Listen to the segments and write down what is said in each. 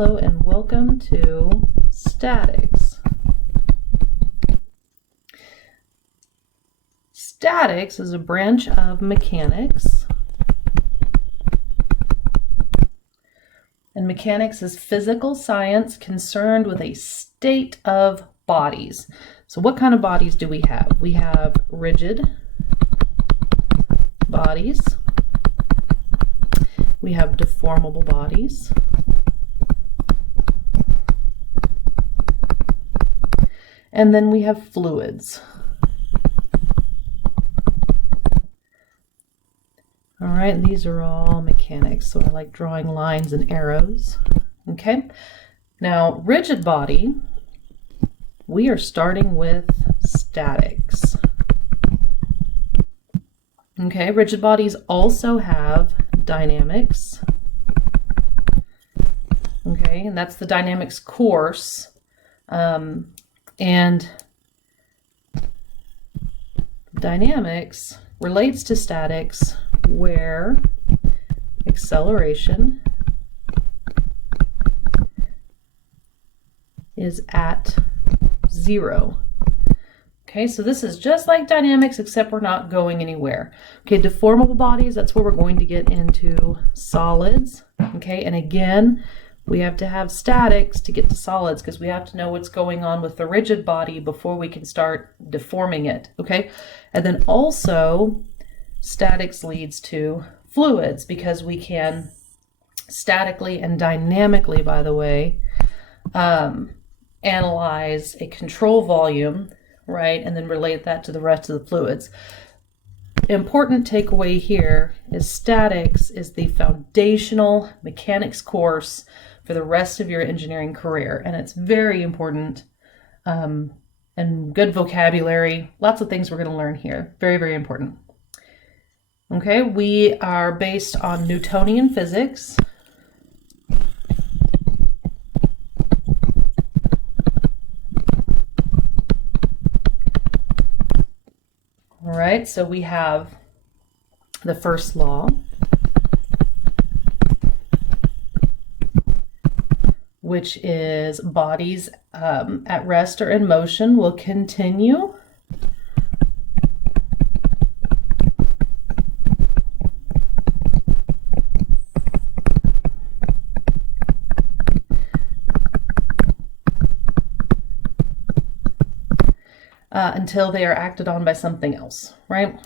Hello and welcome to statics. Statics is a branch of mechanics, and mechanics is physical science concerned with a state of bodies. So what kind of bodies do we have? We have rigid bodies, we have deformable bodies, and then we have fluids. All right, and these are all mechanics, so I like drawing lines and arrows. Okay, now rigid body, we are starting with statics. Okay, rigid bodies also have dynamics. Okay, and that's the dynamics course. And dynamics relates to statics where acceleration is at 0. Okay, so this is just like dynamics, except we're not going anywhere. Okay, deformable bodies, that's where we're going to get into solids. Okay, and again, we have to have statics to get to solids because we have to know what's going on with the rigid body before we can start deforming it. Okay, and then also statics leads to fluids because we can statically and dynamically, by the way, analyze a control volume, right, and then relate that to the rest of the fluids. Important takeaway here is statics is the foundational mechanics course for the rest of your engineering career, and it's very important and good vocabulary. Lots of things we're going to learn here. Very, very important. Okay, we are based on Newtonian physics. All right, so we have the first law, which is bodies at rest or in motion will continue until they are acted on by something else, right?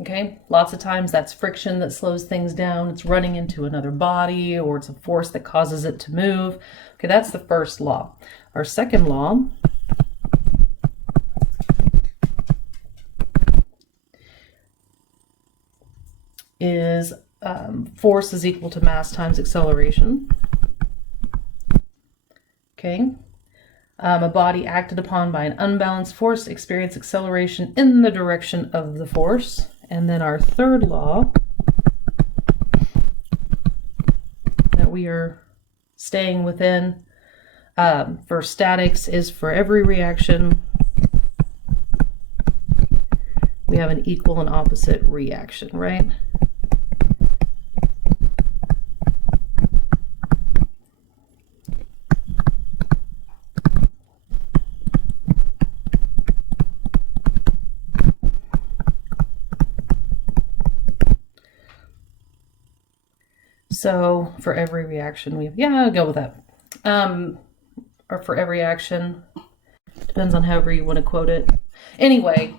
Okay, lots of times that's friction that slows things down. It's running into another body, or it's a force that causes it to move. Okay, that's the first law. Our second law is force is equal to mass times acceleration. Okay, a body acted upon by an unbalanced force experiences acceleration in the direction of the force. And then our third law that we are staying within for statics is for every reaction, we have an equal and opposite reaction, right? So for every reaction, I'll go with that. Or for every action, depends on however you want to quote it. Anyway,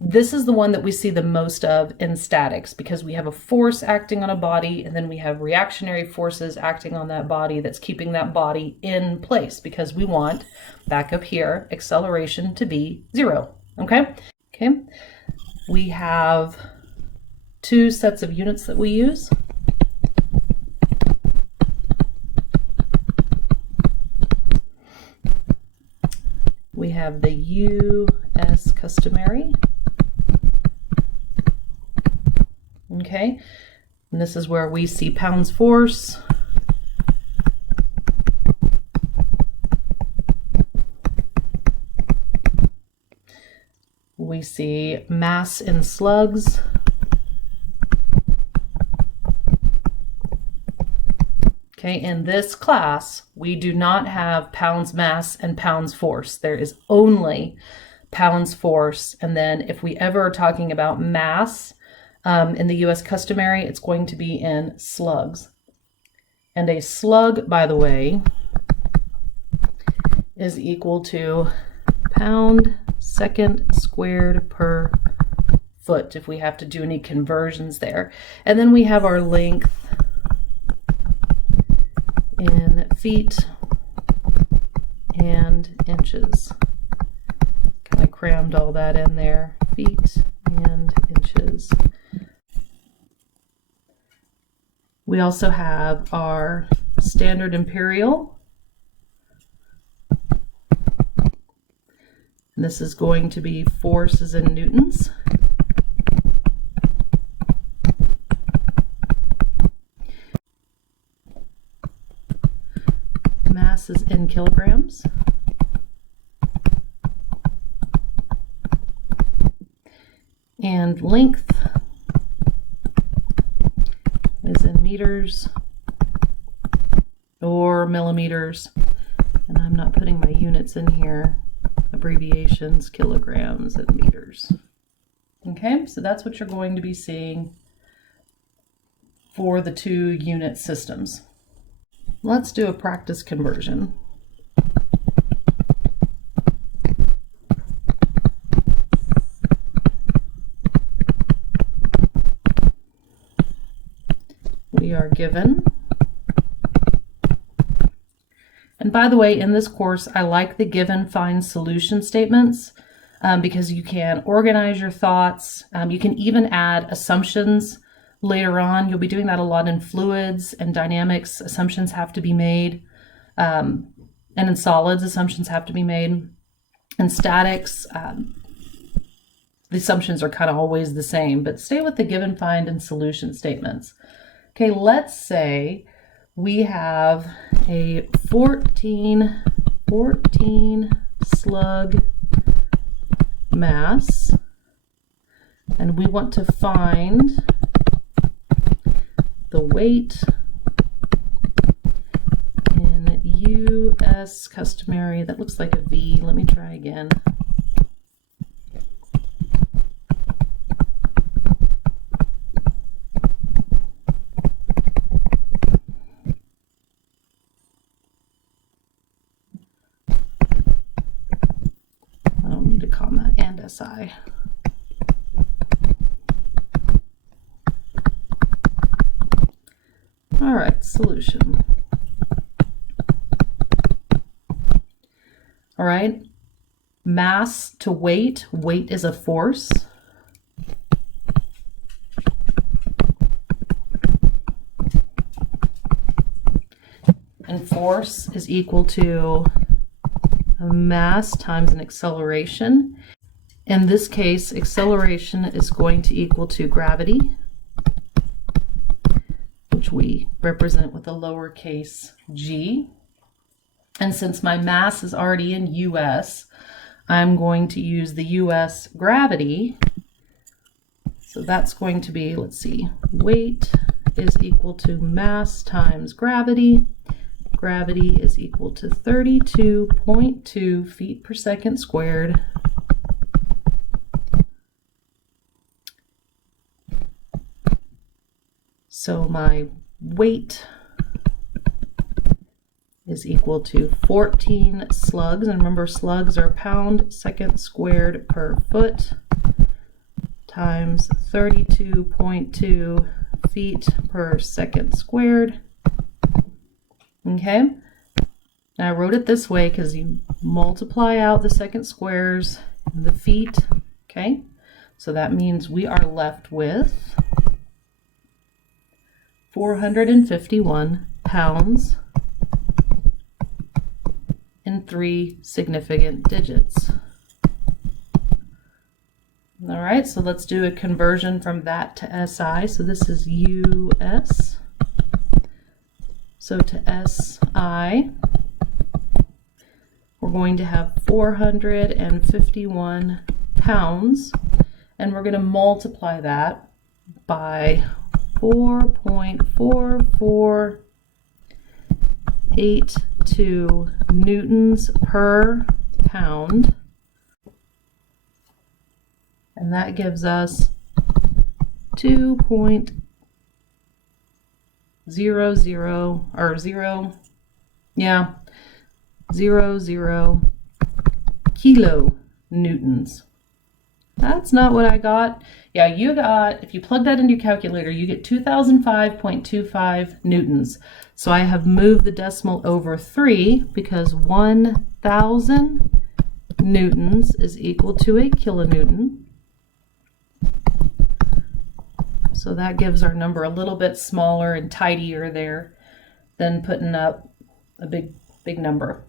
this is the one that we see the most of in statics because we have a force acting on a body and then we have reactionary forces acting on that body that's keeping that body in place because we want, back up here, acceleration to be 0. Okay? We have 2 sets of units that we use. We have the U.S. customary. Okay, and this is where we see pounds force. We see mass in slugs. Okay, in this class, we do not have pounds mass and pounds force. There is only pounds force. And then if we ever are talking about mass in the US customary, it's going to be in slugs. And a slug, by the way, is equal to pound second squared per foot, if we have to do any conversions there. And then we have our length in feet and inches. Kind of crammed all that in there, feet and inches. We also have our standard imperial. And this is going to be forces in newtons. Mass is in kilograms. And length is in meters or millimeters. And I'm not putting my units in here. Abbreviations, kilograms and meters. Okay, so that's what you're going to be seeing for the 2 unit systems. Let's do a practice conversion. We are given, and by the way, in this course, I like the given find solution statements because you can organize your thoughts. You can even add assumptions later on. You'll be doing that a lot in fluids and dynamics. Assumptions have to be made. And in solids, assumptions have to be made. In statics, the assumptions are kind of always the same, but stay with the given, find, and solution statements. Okay, let's say we have a 14 slug mass, and we want to find the weight in US customary. That looks like a V. Let me try again. I don't need a comma and SI. All right, solution. All right, mass to weight. Weight is a force. And force is equal to a mass times an acceleration. In this case, acceleration is going to equal to gravity, which we represent with a lowercase g. And since my mass is already in US, I'm going to use the US gravity. So that's going to be, let's see, weight is equal to mass times gravity. Gravity is equal to 32.2 feet per second squared. So my weight is equal to 14 slugs. And remember, slugs are pound second squared per foot times 32.2 feet per second squared. Okay, now I wrote it this way because you multiply out the second squares and the feet. Okay, so that means we are left with 451 pounds in 3 significant digits. All right, so let's do a conversion from that to SI. So this is US. So to SI, we're going to have 451 pounds, and we're going to multiply that by 4.4482 newtons per pound, and that gives us 2.00 or 00 kilonewtons. That's not what I got. Yeah, you got, if you plug that into your calculator, you get 2005.25 newtons. So I have moved the decimal over 3 because 1,000 newtons is equal to a kilonewton. So that gives our number a little bit smaller and tidier there than putting up a big number.